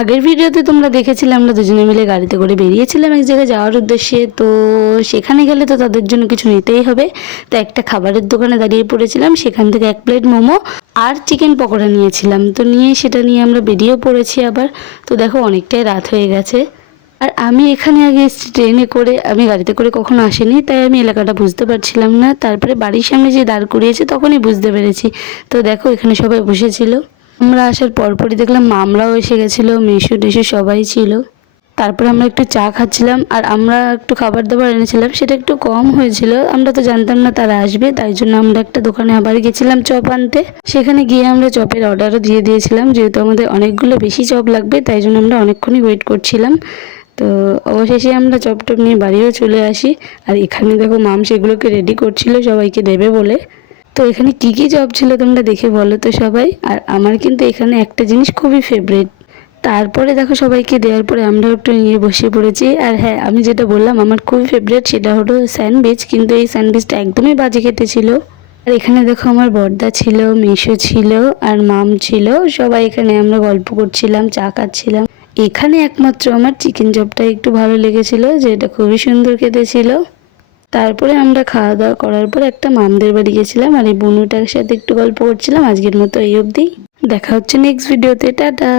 আগের ভিডিওতে তোমরা দেখেছিলে আমরা দুজনে মিলে গাড়িতে করে বেরিয়েছিলাম এক জায়গায় যাওয়ার উদ্দেশ্যে। তো সেখানে গেলে তো তাদের জন্য কিছু নিতেই হবে। তো একটা খাবারের দোকানে দাঁড়িয়ে পড়েছিলাম, সেখান থেকে 1 প্লেট মোমো আর চিকেন পকোড়া নিয়েছিলাম। তো সেটা নিয়ে আমরা বেরিয়েও পড়েছি আবার। তো দেখো অনেকটাই রাত হয়ে গেছে। আর আমি এখানে আগে এসেছি ট্রেনে করে, আমি গাড়িতে করে কখনো আসিনি, তাই আমি এলাকাটা বুঝতে পারছিলাম না। তারপরে বাড়ির সামনে যে দাঁড় করিয়েছে তখনই বুঝতে পেরেছি। তো দেখো এখানে সবাই বসেছিল। আমরা আসার পরপরই দেখলাম মামরাও এসে গেছিলো, মেশো টেশো সবাই ছিল। তারপরে আমরা একটু চা খাচ্ছিলাম আর আমরা একটু খাবার দাবার এনেছিলাম, সেটা একটু কম হয়েছিল। আমরা তো জানতাম না তারা আসবে, তাই জন্য আমরা একটা দোকানে আবার গেছিলাম চপ আনতে। সেখানে গিয়ে আমরা চপের অর্ডারও দিয়ে দিয়েছিলাম, যেহেতু আমাদের অনেকগুলো বেশি চপ লাগবে, তাই জন্য আমরা অনেকক্ষণই ওয়েট করছিলাম। তো অবশেষে আমরা চপ টপ নিয়ে বাড়িও চলে আসি। আর এখানে দেখো মাম সেগুলোকে রেডি করছিল সবাইকে দেবে বলে। তো এখানে কি কি চপ ছিল তোমরা দেখে বলো তো সবাই। আর আমার কিন্তু এখানে একটা জিনিস খুবই ফেভারিট। তারপরে দেখো সবাইকে দেওয়ার পরে আমরাও একটু নিয়ে বসে পড়েছি। আর হ্যাঁ, আমি যেটা বললাম আমার খুবই ফেভারিট সেটা হলো স্যান্ডউইচ, কিন্তু এই স্যান্ডউইচটা একদমই বাজে খেতে ছিল। আর এখানে দেখো আমার বড়দা ছিল, মেশো ছিল আর মাম ছিল, সবাই এখানে আমরা গল্প করছিলাম, চা খাচ্ছিলাম। এখানে একমাত্র আমার চিকেন চপটা একটু ভালো লেগেছিল, যেটা খুবই সুন্দর খেতে ছিল। তারপরে আমরা খাওয়া দাওয়া করার পর একটা মামদের বাড়ি গেছিলাম আর এই বনুটার সাথে একটু গল্প করছিলাম। আজকের মতো এই অবধি, দেখা হচ্ছে নেক্সট ভিডিওতে, টাটা।